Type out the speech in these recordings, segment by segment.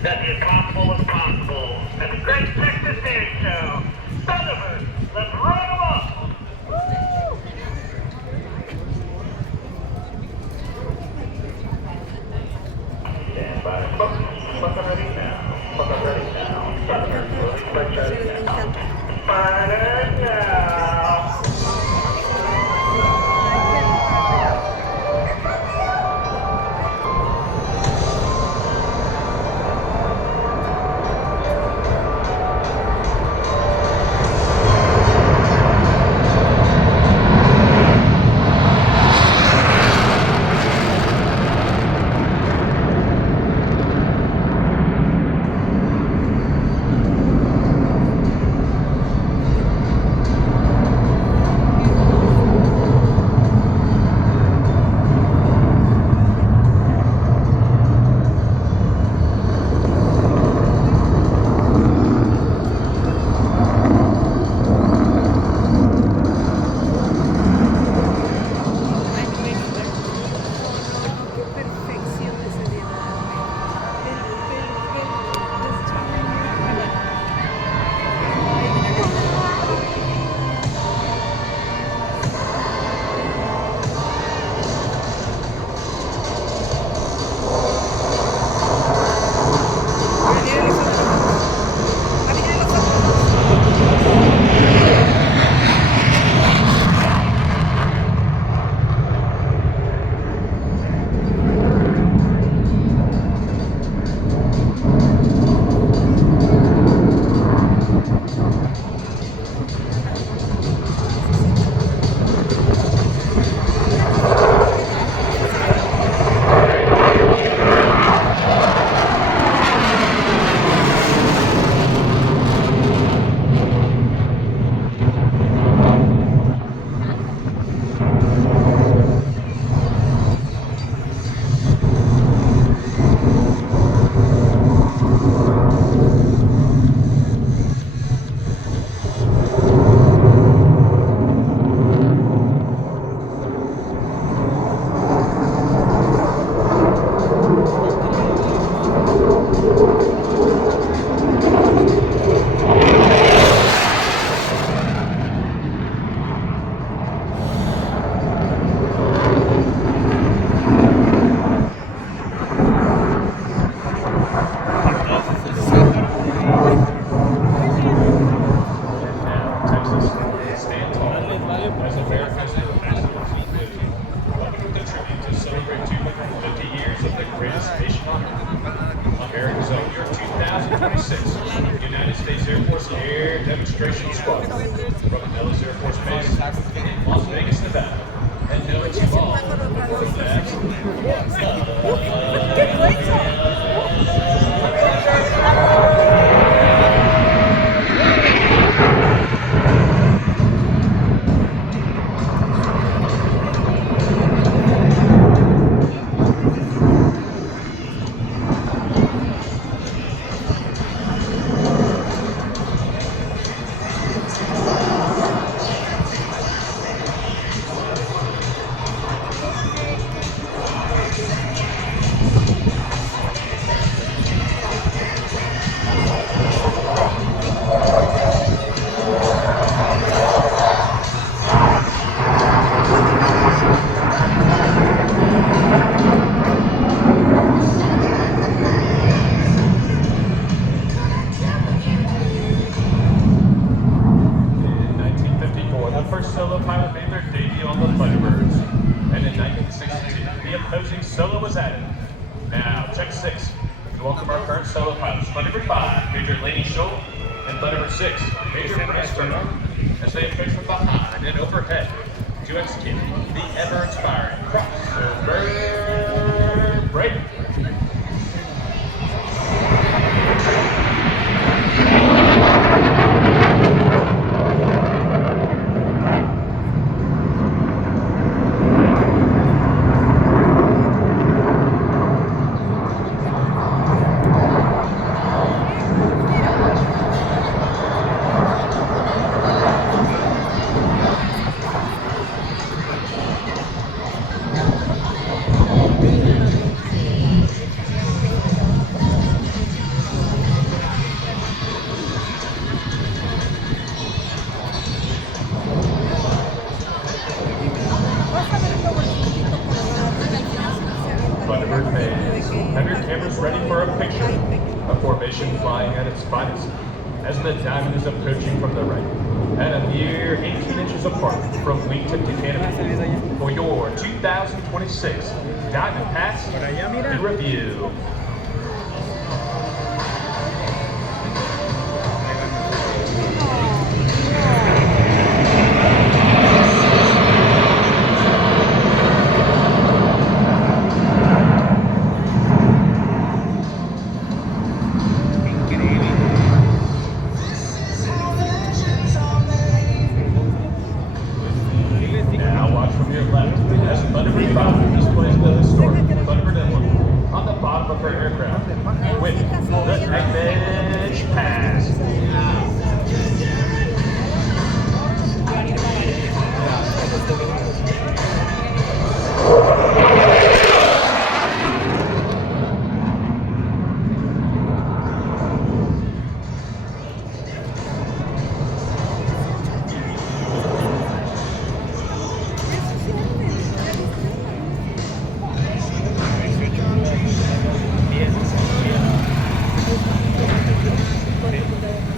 That's as possible as possible. At the Great Texas Dance Show. Thunderbird, let's run them up! Stand by. Fucking ready now. Fucking ready now. Fucking ready now. Fire now. America's own, your 2026 United States Air Force Air Demonstration Squadron from Nellis Air Force Base in Las Vegas, Nevada. And now it's evolved. First solo pilot made their debut on the Thunderbirds, and in 1962, the opposing solo was added. Now, check 6. To welcome our current solo pilots, Thunderbird 5, Major Laney Scholl, and Thunderbird 6, Major Bryce Turner, as they approach from behind and overhead to execute the ever-inspiring crossover break. have your cameras ready for a picture. A formation flying at its finest as the diamond is approaching from the right and a mere 18 inches apart from wingtip to canopy for your 2026 Diamond Pass in review. Now watch from your left as Thunderbird 5 displays the historic Thunderbird emblem on the bottom of her aircraft with the Knife Edge Pass.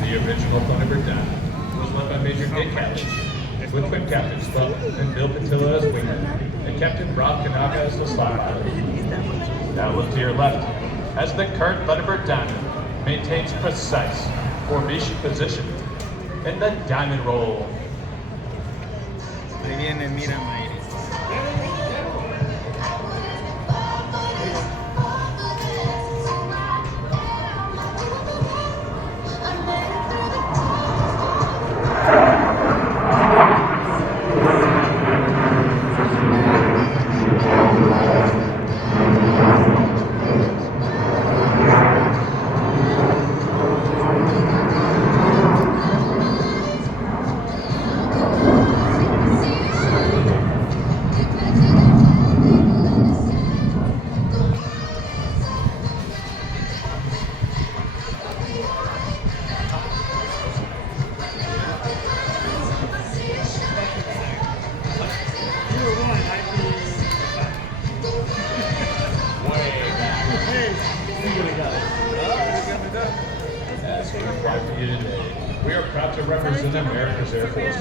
The original Thunderbird Diamond was led by Major Dick Catlin, with Twin Captains Bubba and Bill Patilla as wingman, and Captain Rob Kanaka as the slide pilot. Now look to your left, as the current Thunderbird Diamond maintains precise formation position in the diamond roll. Ahí viene, mira, Mayri. We are proud to represent America's Air Force.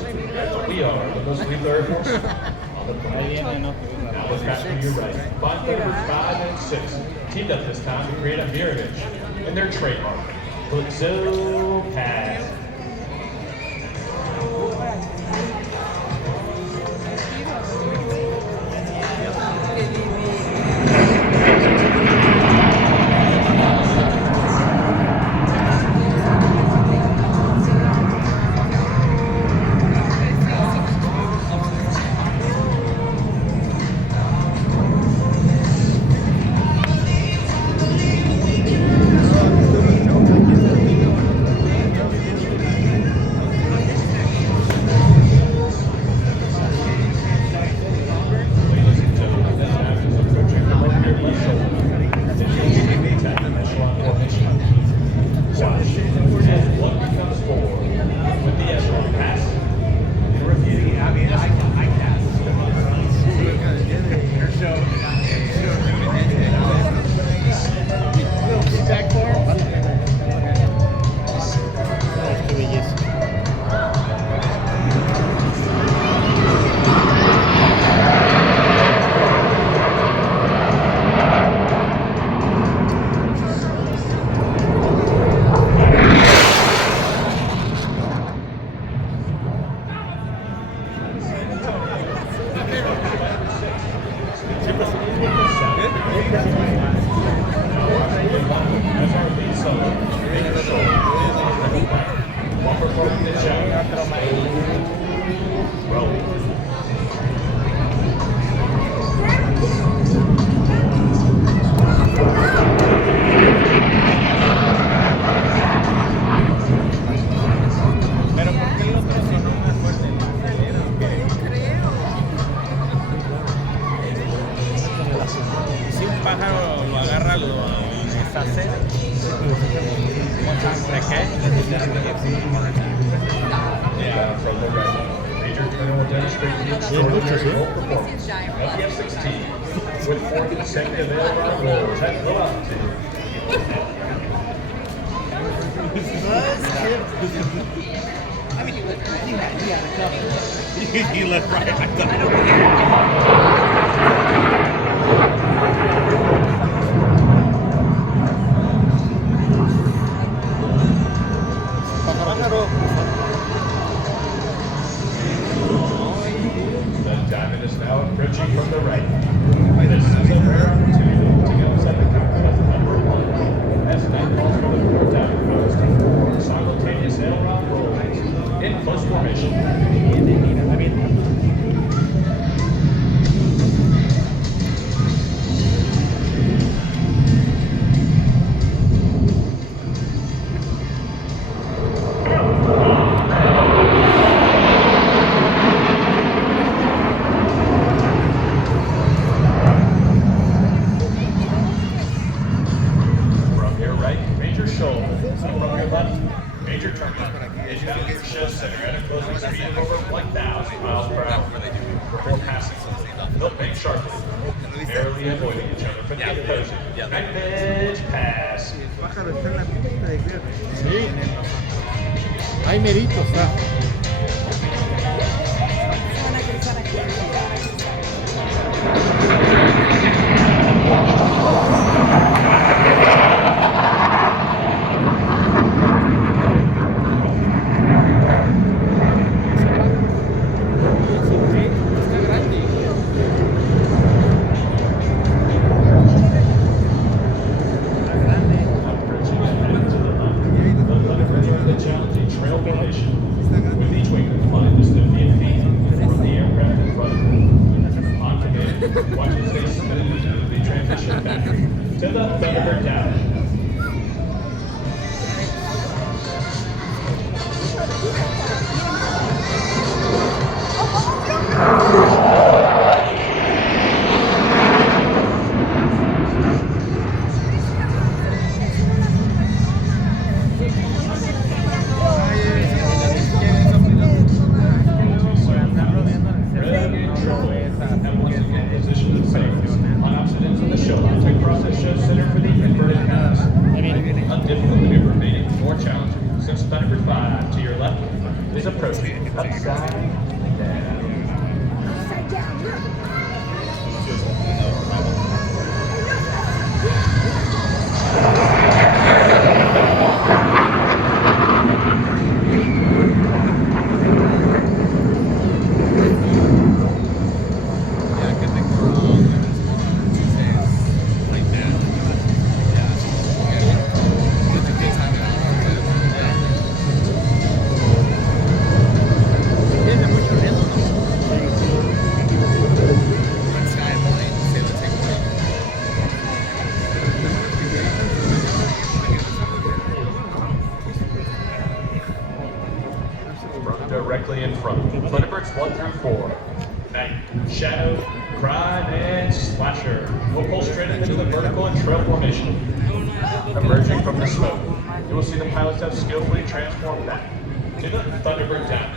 We are the most lethal Air Force on the planet. Now look back to your right. Find Thunderbirds 5 and 6 teamed up this time to create a mirror image in their trademark. Look so past. From the right, Major Colonel demonstrating the extraordinary performance of the F-16 with 4 consecutive aileron rolls at low altitude. I mean, he had a couple. He left right. I The diamond is now approaching from the right. This is a rare opportunity to get upset the cockpit of number 1 as night calls for the 4th diamond post. Simultaneous aileron rolls in close formation. From your right, Major Scholl. From your left, Major Turner. Is bound for show center at a closing speed of over 1,000 miles per hour. Before passing, they'll bank sharply, narrowly avoiding each other for the opposing. Backbench pass. Pájaro está en la pista de viernes. Sí. Ahí merito está. Van a cruzar aquí. Está grande. Approaching ahead to the left. The Thunderbirds are in the challenging trail formation, with each wing flying just a few feet from the aircraft in front of them. On command, watch as they smoothly transition back to the Thunderbird tower. Is approaching upside down. Upside down, look. Tiene mucho riesgo, ¿no? Directly in front. Thunderbirds 1 through 4. Night, Shadow, Pride, and Slasher will pull straight into the vertical and trail formation. Emerging from the smoke, you will see the pilots have skillfully transformed back to the Thunderbird tower.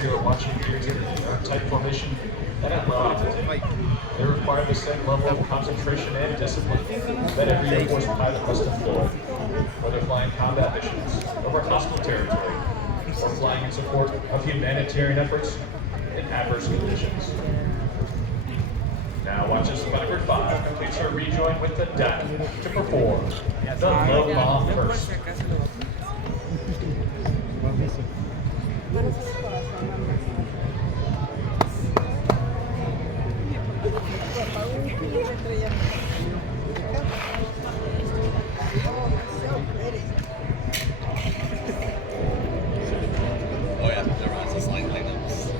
if you are watching deer in a tight formation at a low altitude. They require the same level of concentration and discipline that every Air Force pilot must employ, whether flying combat missions over hostile territory or flying in support of humanitarian efforts in adverse conditions. Now watch as Thunderbird 5 completes her rejoin with the deck to perform the low bomb burst. Oh yeah, there was a slight lineups.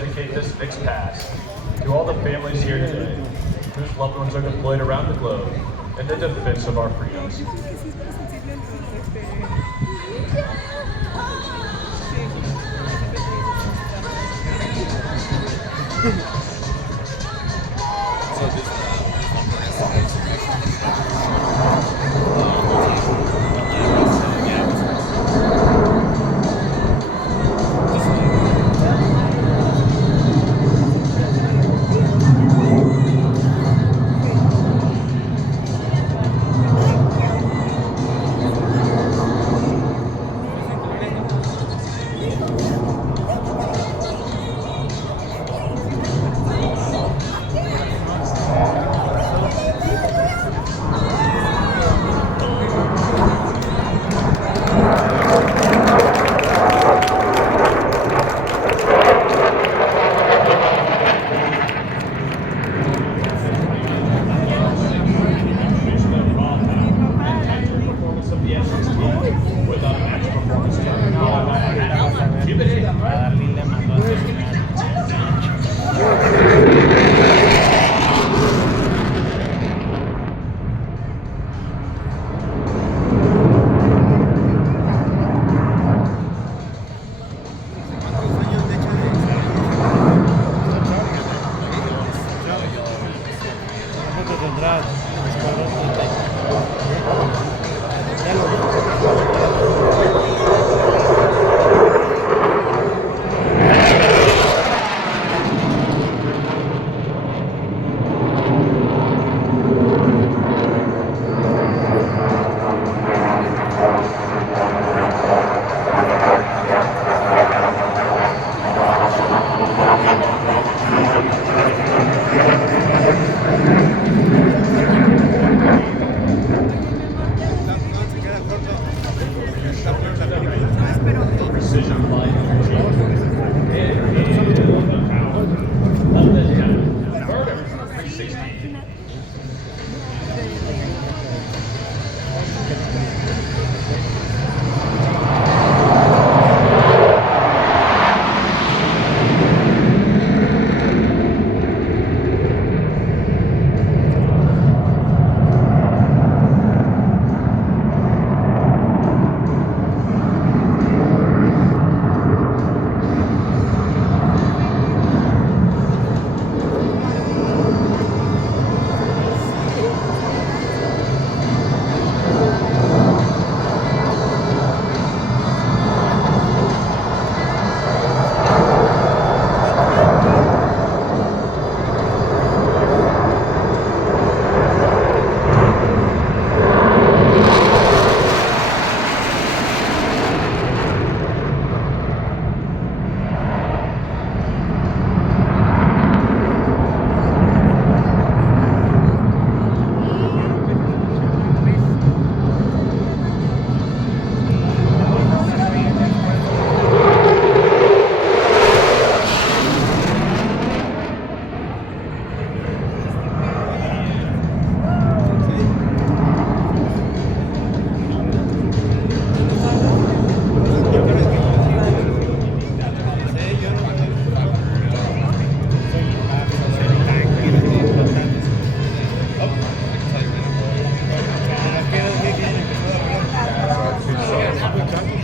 dedicate this mixed pass to all the families here today whose loved ones are deployed around the globe in the defense of our freedoms. ¿Cuánto tendrá? Escuadrón 30. Ya lo Precision flight energy. Vertical 360.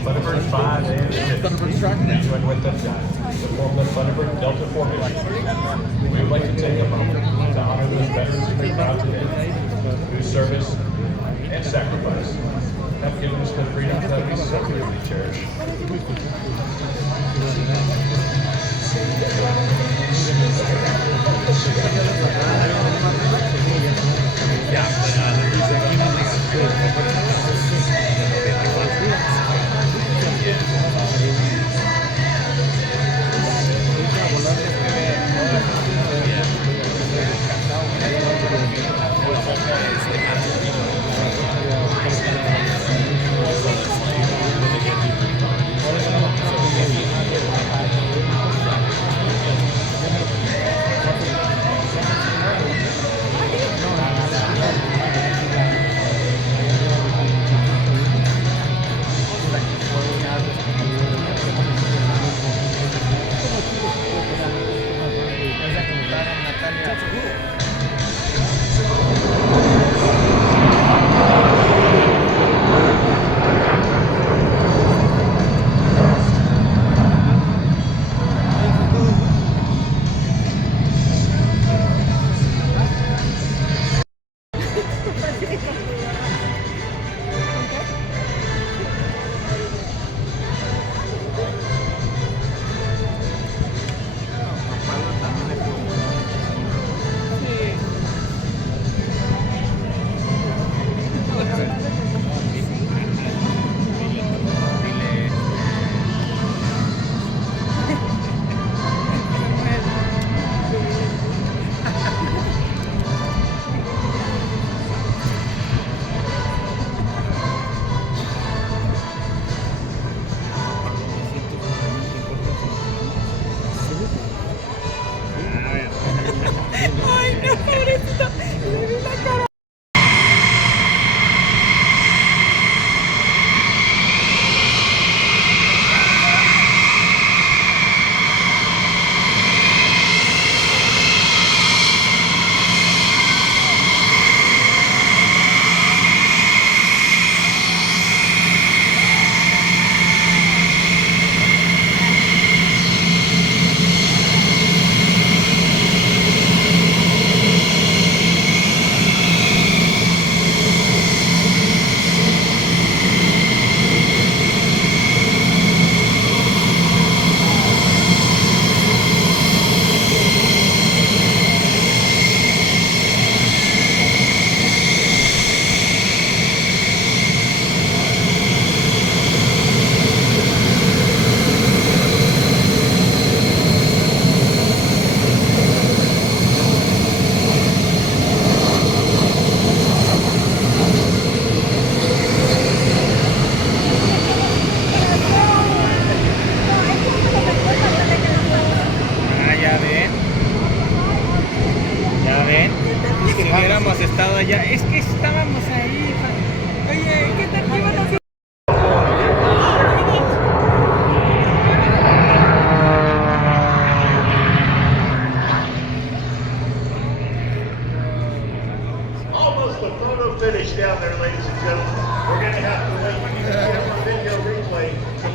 Thunderbird 5 and 6. Join with us to form the Thunderbird Delta formation. We would like to take a moment to honor those veterans we proud today, whose service and sacrifice have given us the freedom that we so dearly cherish.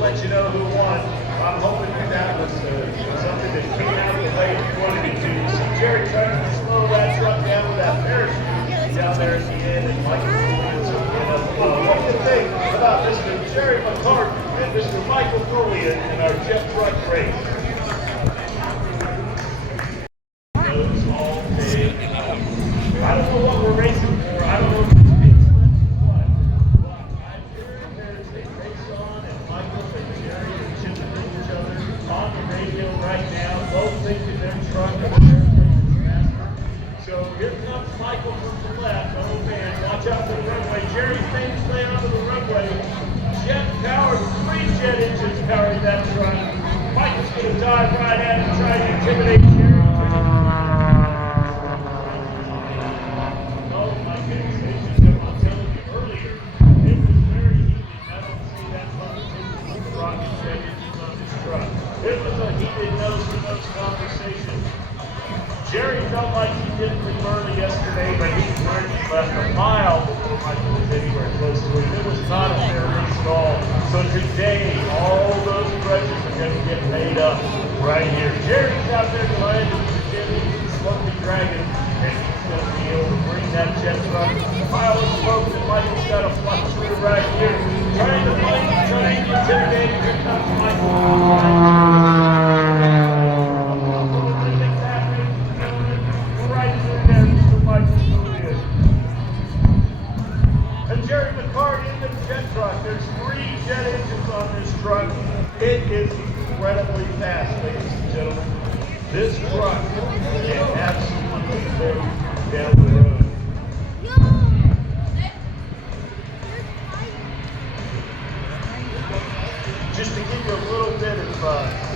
let you know who won. I'm hoping that was something that came out of the way you wanted it to. You see Jerry trying to slow that truck down with that parachute down there at the end, and Michael Julian's what do you think about Mr. Jerry McCarthy and Mr. Michael Julian in our jet truck race? Those all day. I don't know what we're racing for. I don't know if it's big slips or what. But I'm sure there's a race on, and Michael and Jerry are chipping at each other on the radio right now. Both thinking their truck and their race is faster. So here comes Michael from the left. Oh man, watch out for the runway. Jerry Fame's laying onto the runway. Jet powered, 3 jet engines powering that truck. Michael's going to dive right at it and try to intimidate Jerry. Oh my goodness, I'm telling you earlier, it was very heated. I don't see that conversation with the rocket jet engines on this truck. It was a heated nose-to-nose conversation. Jerry felt like he didn't leave early yesterday, but he left a mile before Michael was anywhere close to him. It was not a fair race at all. So today, all those grudges are going to get made up right here. Jerry's out there behind him, he's slowly dragging, and he's going to be able to bring that jet truck a mile of smoke, and Michael's got a flush through right here. Trying to intimidate, here comes Michael. Jerry McCarty into the jet truck. There's 3 jet engines on this truck. It is incredibly fast, ladies and gentlemen. This truck can absolutely go down the road. Just to give you a little bit of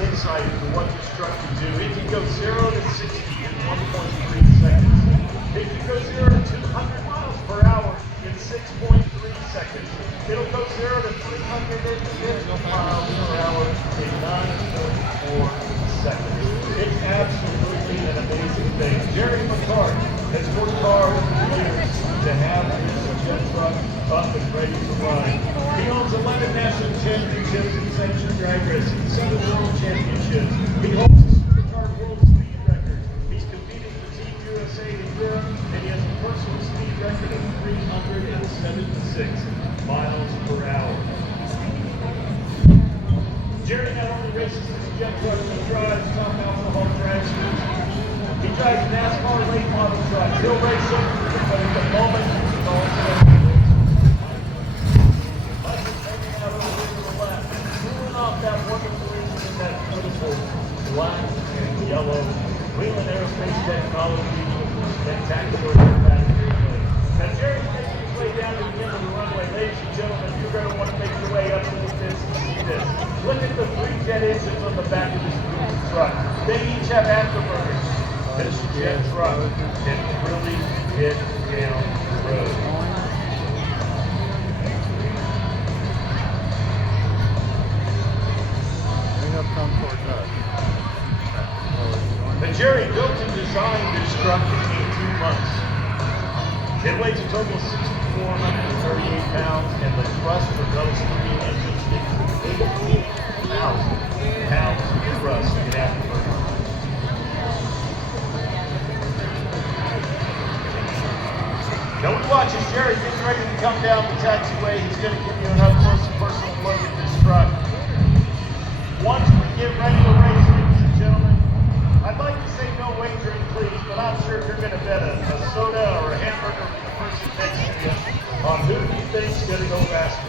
insight into what this truck can do, it can go 0 to 60 in 1.3 seconds. It can go 0 to 200 miles per hour in 6.3 seconds. It'll go 0 to 350 miles per hour in 9.4 seconds. It's absolutely an amazing thing. Jerry McCarty has worked hard for years to have this jet truck up and ready to run. He owns 11 national championships in sanctioned drag racing, 7 world championships. He holds the Supercar World Speed Record. He's competed for Team USA in Europe, and he has a personal speed record of 376 miles per hour. Jerry not only races this jet truck, he drives top alcohol drag suits. He drives NASCAR late model trucks. He'll race them, but at the moment, he's also out over here to the left, pulling off that wonderful engine in that beautiful black and yellow Wheeling Aerospace Technology spectacular aircraft airplane. Now Jerry's making his way down to the end of the runway. Ladies and gentlemen, you're going to want to make your way up to the fence and see this. Look at the 3 jet engines on the back of this beautiful truck. They each have afterburners. This jet truck can really get down the road. But Jerry built and designed this truck in 18 months. It weighs a total of 6,438 pounds, and the thrust for those 3 engines is 18,000 pounds of thrust in afterburner. Now we watch as Jerry gets ready to come down the taxiway. He's going to give you an up-close and personal look at this truck. Once we get ready to race, ladies and gentlemen, I'd like to say no wagering, please, but I'm sure you're going to bet a soda or a hamburger for the person next to you on who you think's going to go faster.